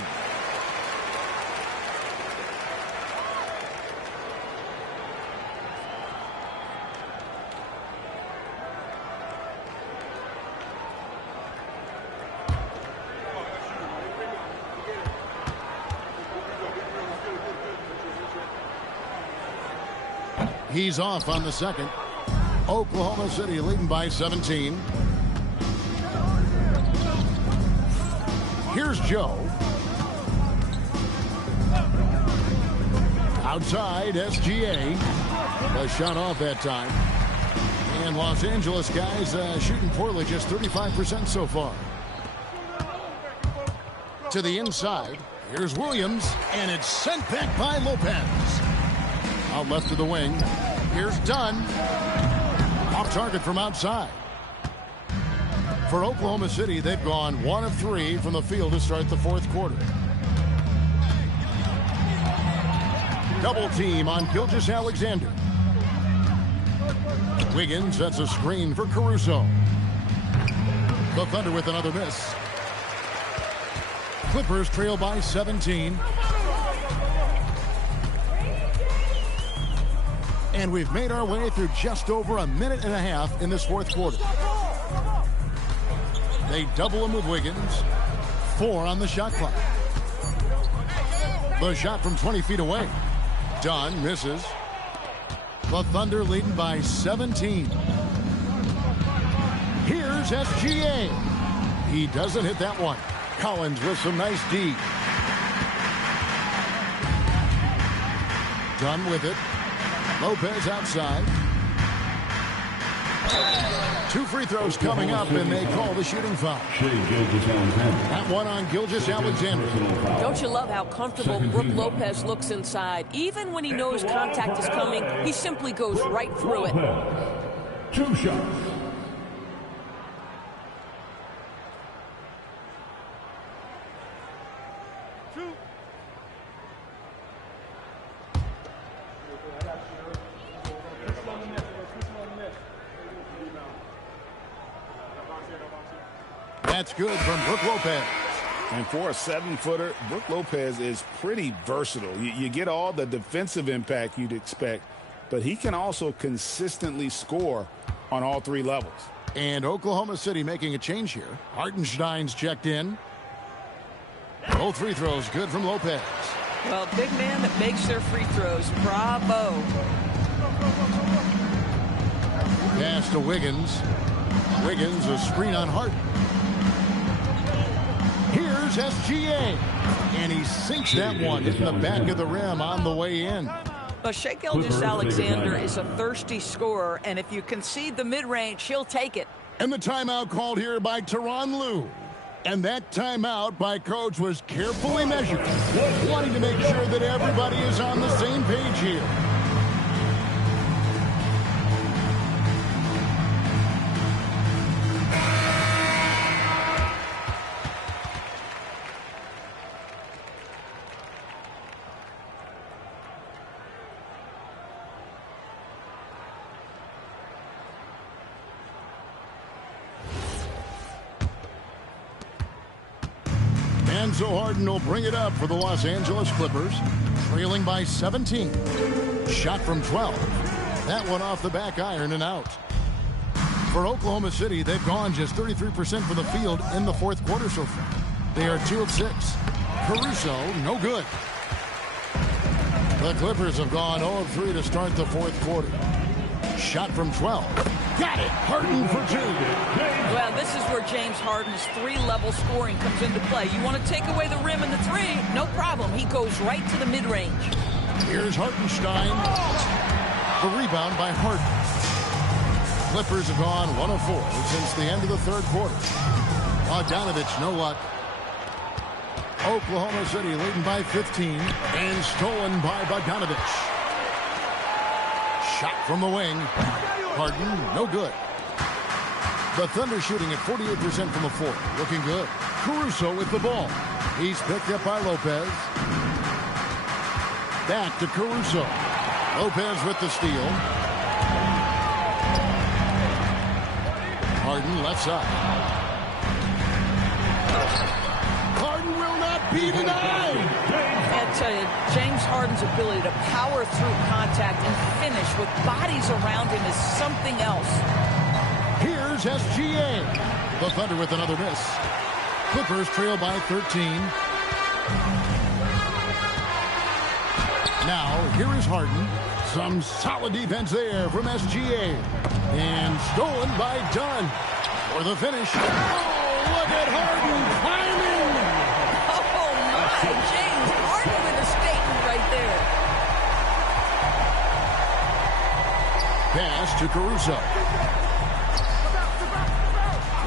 He's off on the second. Oklahoma City leading by 17. Here's Joe. Outside, SGA. A shot off that time. And Los Angeles guys shooting poorly, just 35% so far. To the inside. Here's Williams. And it's sent back by Lopez. Out left to the wing. Here's Dunn. Off target from outside. For Oklahoma City, they've gone 1 of 3 from the field to start the fourth quarter. Double team on Gilgeous-Alexander. Wiggins sets a screen for Caruso. The Thunder with another miss. Clippers trail by 17. And we've made our way through just over a minute and a half in this fourth quarter. They double him with Wiggins. 4 on the shot clock. The shot from 20 feet away. Dunn misses. The Thunder leading by 17. Here's SGA. He doesn't hit that one. Collins with some nice D. Dunn with it. Lopez outside. 2 free throws coming up, and they call the shooting foul. That one on Gilgeous-Alexander. Don't you love how comfortable Brook Lopez looks inside? Even when he knows contact is coming, he simply goes right through it. 2 shots. That's good from Brook Lopez. And for a 7-footer, Brook Lopez is pretty versatile. You get all the defensive impact you'd expect, but he can also consistently score on all 3 levels. And Oklahoma City making a change here. Hartenstein's checked in. Both free throws good from Lopez. Well, big man that makes their free throws. Bravo. Pass to Wiggins. Wiggins, a screen on Harden. Here's SGA. And he sinks that one, hitting the back of the rim on the way in. But Shai Gilgeous-Alexander is a thirsty scorer, and if you concede the mid-range, he'll take it. And the timeout called here by Tyronn Lue. And that timeout by Coach was carefully measured, wanting to make sure that everybody is on the same page here. And so Harden will bring it up for the Los Angeles Clippers, trailing by 17. Shot from 12. That one off the back iron and out. For Oklahoma City, they've gone just 33% from the field in the fourth quarter so far. They are 2 of 6. Caruso, no good. The Clippers have gone 0 of 3 to start the fourth quarter. Shot from 12. Got it. Harden for 2. Well, this is where James Harden's 3-level scoring comes into play. You want to take away the rim and the 3? No problem. He goes right to the mid-range. Here's Hartenstein. The rebound by Harden. Clippers have gone 1 of 4 since the end of the third quarter. Bogdanovich, no luck. Oklahoma City leading by 15 and stolen by Bogdanovich. Shot from the wing. Harden, no good. The Thunder shooting at 48% from the floor. Looking good. Caruso with the ball. He's picked up by Lopez. Back to Caruso. Lopez with the steal. Harden left side. Harden will not be denied. I tell you, James Harden's ability to power through contact and finish with bodies around him is something else. Here's SGA. The Thunder with another miss. Clippers trail by 13. Now, here is Harden. Some solid defense there from SGA. And stolen by Dunn. For the finish. Oh, look at Harden climbing. Oh, my. James Harden with a statement right there. Pass to Caruso.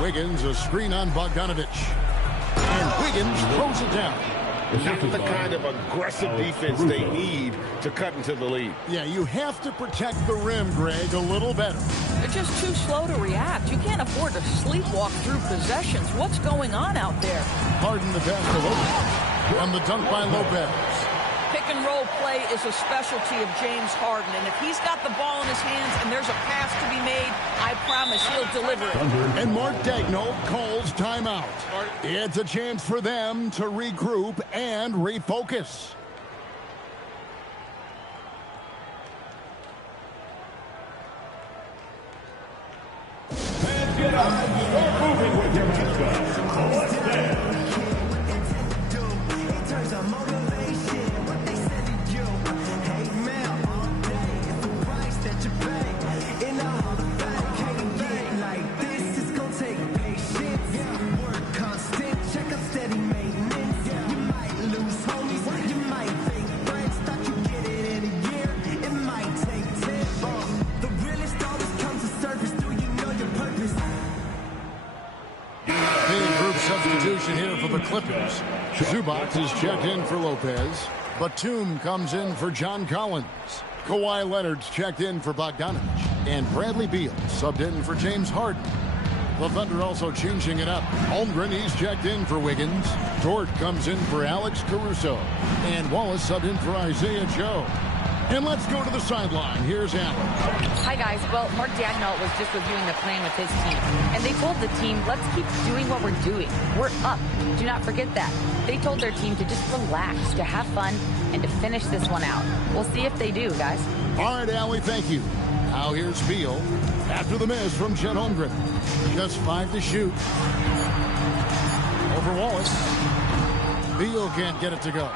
Wiggins, a screen on Bogdanovich. And Wiggins throws it down. Not the kind of aggressive defense they need to cut into the lead. Yeah, you have to protect the rim, Greg, a little better. They're just too slow to react. You can't afford to sleepwalk through possessions. What's going on out there? Harden the pass to Lopez. And the dunk by Lopez. Pick and roll play is a specialty of James Harden, and if he's got the ball in his hands and there's a pass to be made, I promise he'll deliver it. And Mark Daigneault calls timeout. It's a chance for them to regroup and refocus. Get up. Start moving with your feet. Let's dance. Substitution here for the Clippers. Zubac is checked in for Lopez. Batum comes in for John Collins. Kawhi Leonard's checked in for Bogdanovich. And Bradley Beal subbed in for James Harden. The Thunder also changing it up. Holmgren, he's checked in for Wiggins. Dort comes in for Alex Caruso. And Wallace subbed in for Isaiah Joe. And let's go to the sideline. Here's Allen. Hi, guys. Well, Mark Daigneault was just reviewing the plan with his team. And they told the team, let's keep doing what we're doing. We're up. Do not forget that. They told their team to just relax, to have fun, and to finish this one out. We'll see if they do, guys. All right, Allie, thank you. Now here's Beal. After the miss from Chet Holmgren. Just 5 to shoot. Over Wallace. Beal can't get it to go.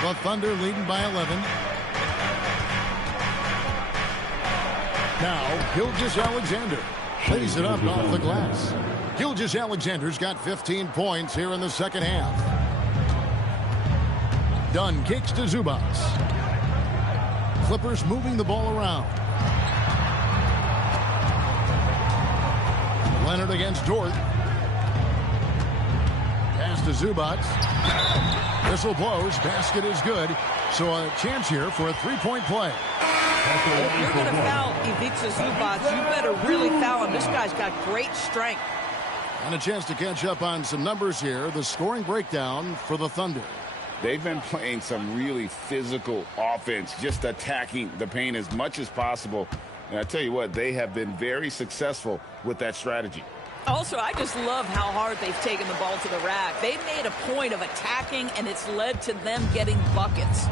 The Thunder leading by 11. Now, Gilgeous-Alexander plays it up off the glass. Gilgeous-Alexander's got 15 points here in the second half. Dunn kicks to Zubac. Clippers moving the ball around. Leonard against Dort. Pass to Zubac. Whistle blows. Basket is good. So a chance here for a three-point play. If you're going to foul Ivica Zubac, you better really foul him. This guy's got great strength. And a chance to catch up on some numbers here. The scoring breakdown for the Thunder. They've been playing some really physical offense, just attacking the paint as much as possible. And I tell you what, they have been very successful with that strategy. Also, I just love how hard they've taken the ball to the rack. They've made a point of attacking, and it's led to them getting buckets.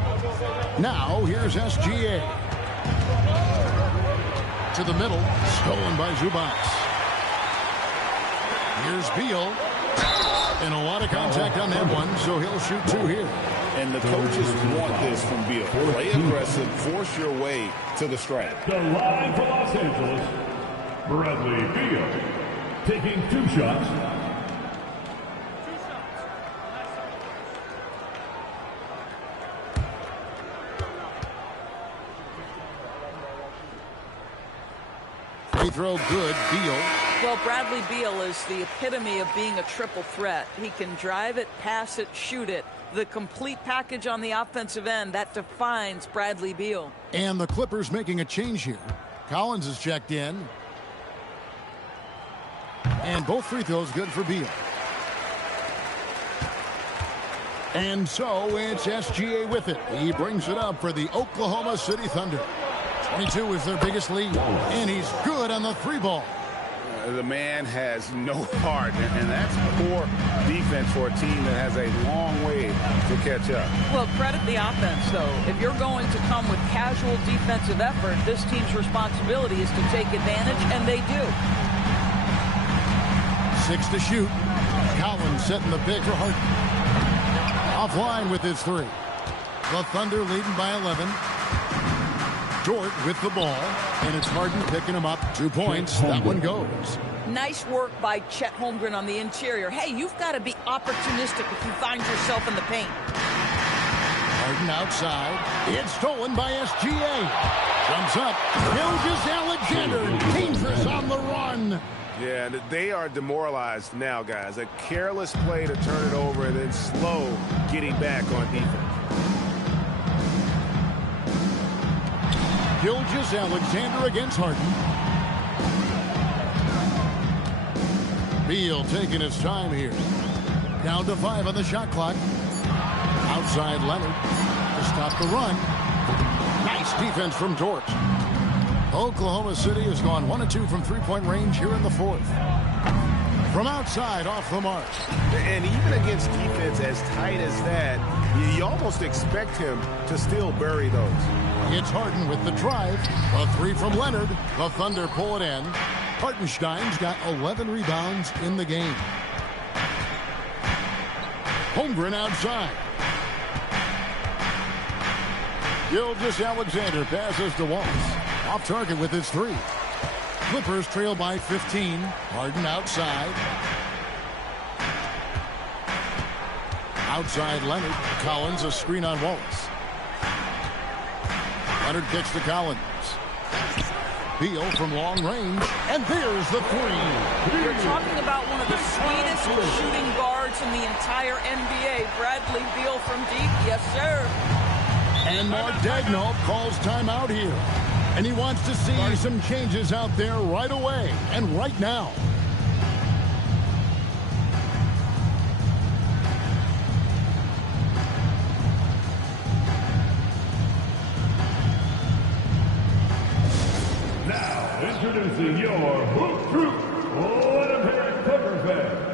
Now, here's SGA. To the middle, stolen by Zubac. Here's Beal. And a lot of contact on that one, so he'll shoot 2 here. And the coaches want this from Beal. Play aggressive, force your way to the stripe. The line for Los Angeles, Bradley Beal, taking 2 shots. Free throw good, Beal. Well, Bradley Beal is the epitome of being a triple threat. He can drive it, pass it, shoot it. The complete package on the offensive end, that defines Bradley Beal. And the Clippers making a change here. Collins is checked in. And both free throws good for Beal. And so it's SGA with it. He brings it up for the Oklahoma City Thunder. 22 is their biggest lead. And he's good on the 3-ball. The man has no heart, and that's poor defense for a team that has a long way to catch up. Well, credit the offense, though. If you're going to come with casual defensive effort, this team's responsibility is to take advantage, and they do. 6 to shoot. Collins setting the pick for Harden. Offline with his 3. The Thunder leading by 11. Dort with the ball, and it's Harden picking him up. 2 points. That one goes. Nice work by Chet Holmgren on the interior. Hey, you've got to be opportunistic if you find yourself in the paint. Harden outside. It's stolen by SGA. Jumps up. Gilgeous-Alexander. Dangerous on the run. Yeah, they are demoralized now, guys. A careless play to turn it over and then slow getting back on defense. Gilgeous-Alexander against Harden. Beal taking his time here. Down to 5 on the shot clock. Outside Leonard to stop the run. Nice defense from Dort. Oklahoma City has gone 1 of 2 from 3-point range here in the 4th. From outside, off the mark. And even against defense as tight as that, you almost expect him to still bury those. It's Harden with the drive. A 3 from Leonard. The Thunder pull it in. Hartenstein's got 11 rebounds in the game. Holmgren outside. Gilgeous-Alexander passes to Wallace. Off target with his 3. Clippers trail by 15. Harden outside. Outside Leonard. Collins a screen on Wallace. Leonard kicks to Collins. Beal from long range. And there's the 3. You're talking about one of the sweetest shooting guards in the entire NBA. Bradley Beal from deep. Yes, sir. And Mardagno calls timeout here. And he wants to see some changes out there right away and right now. Now, introducing your Hoop Troop. Let him hear it, Clipper fan.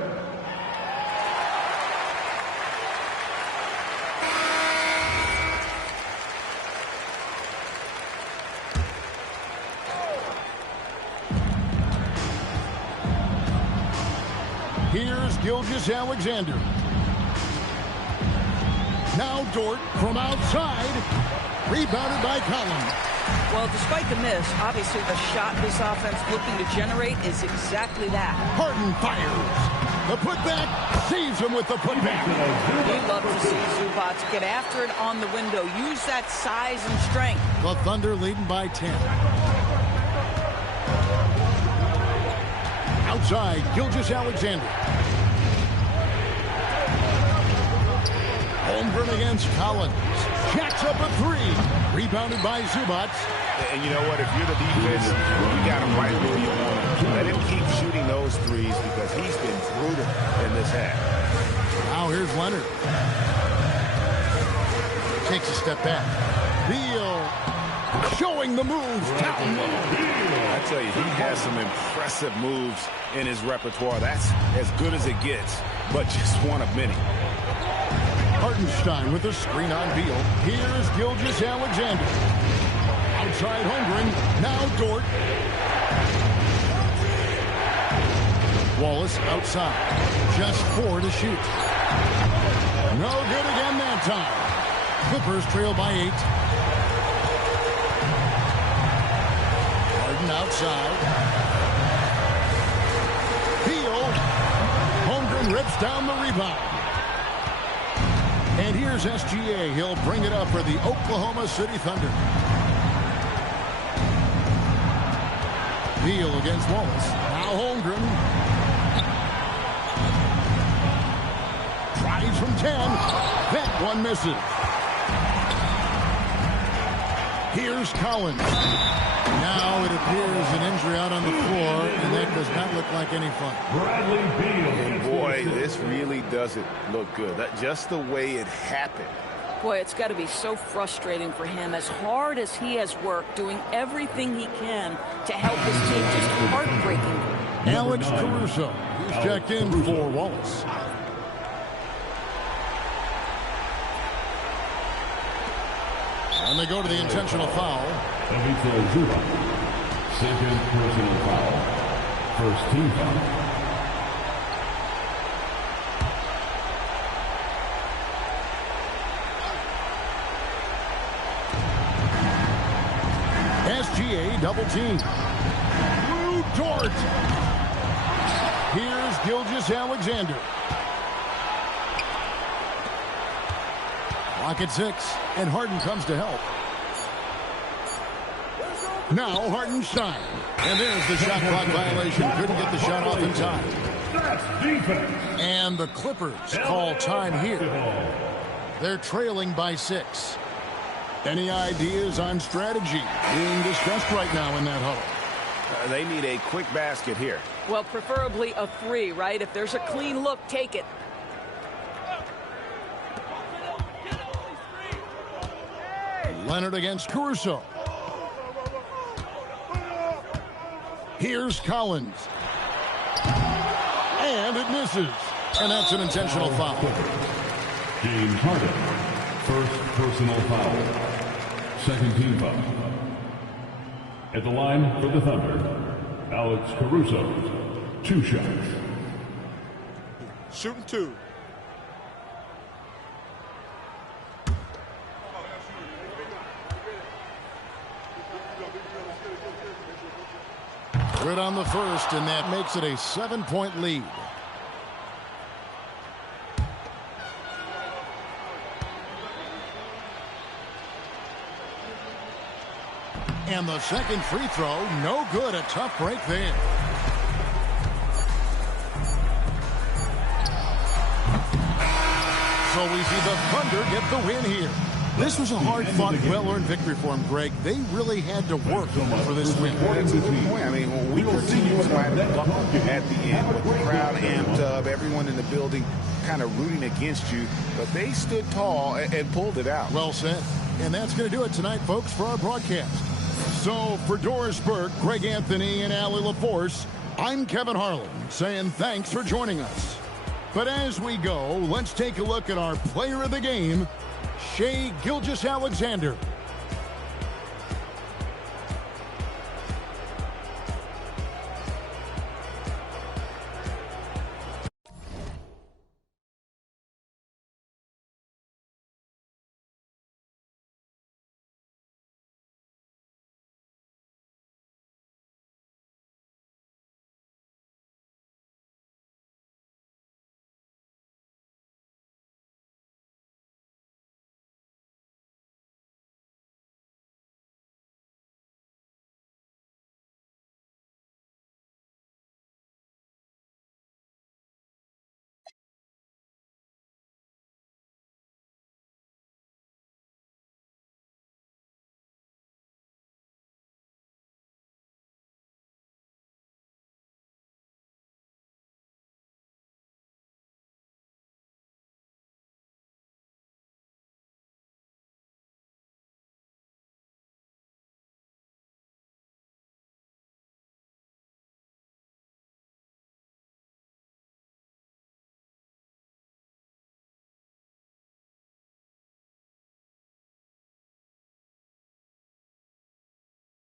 Here's Gilgeous-Alexander. Now Dort from outside. Rebounded by Collins. Well, despite the miss, obviously the shot this offense looking to generate is exactly that. Harden fires. The putback saves him with the putback. We love to see Zubac get after it on the window. Use that size and strength. The Thunder leading by 10. Outside, Gilgeous-Alexander. Holmgren against Collins. Jacks up a 3. Rebounded by Zubac. And you know what? If you're the defense, you got him right where you want him. Let him keep shooting those threes because he's been brutal in this half. Now here's Leonard. Takes a step back. Beal showing the moves down low. I tell you, he has some impressive moves in his repertoire. That's as good as it gets, but just one of many. Hartenstein with a screen on Beal. Here's Gilgeous-Alexander. Outside Holmgren. Now Dort. Wallace outside. Just 4 to shoot. No good again that time. Clippers trail by 8. Harden outside. Beal. Holmgren rips down the rebound. And here's SGA. He'll bring it up for the Oklahoma City Thunder. Beal against Wallace. Now Holmgren. Tries from 10. That one misses. Here's Collins. Now it appears an injury out on the floor, and that does not look like any fun. Bradley Beal. And boy, this really doesn't look good. That just the way it happened. Boy, it's got to be so frustrating for him. As hard as he has worked, doing everything he can to help his team, just heartbreaking. Alex Caruso. He's checked in for Wallace. And they go to the intentional foul. Second personal foul. First team foul. SGA double team. Lou Dort. Here's Gilgeous-Alexander. Clock at 6, and Harden comes to help. Now Hartenstein. And there's the shot clock violation. Couldn't get the shot off in time. That's defense. And the Clippers call time here. They're trailing by 6. Any ideas on strategy being discussed right now in that huddle? They need a quick basket here. Well, preferably a 3, right? If there's a clean look, take it. Leonard against Caruso. Here's Collins. And it misses. And that's an intentional foul. James Harden. First personal foul. Second team foul. At the line for the Thunder, Alex Caruso. 2 shots. Shooting 2. Good on the first, and that makes it a 7-point lead. And the second free throw, no good. A tough break there. So we see the Thunder get the win here. This was a hard-fought, well-earned victory for them, Greg. They really had to work for this win. That's a good point. I mean, we were teams might have luck at the end with the crowd amped up, everyone in the building kind of rooting against you, but they stood tall and pulled it out. Well said. And that's going to do it tonight, folks, for our broadcast. So for Doris Burke, Greg Anthony, and Allie LaForce, I'm Kevin Harlan saying thanks for joining us. But as we go, let's take a look at our player of the game, Shai Gilgeous-Alexander.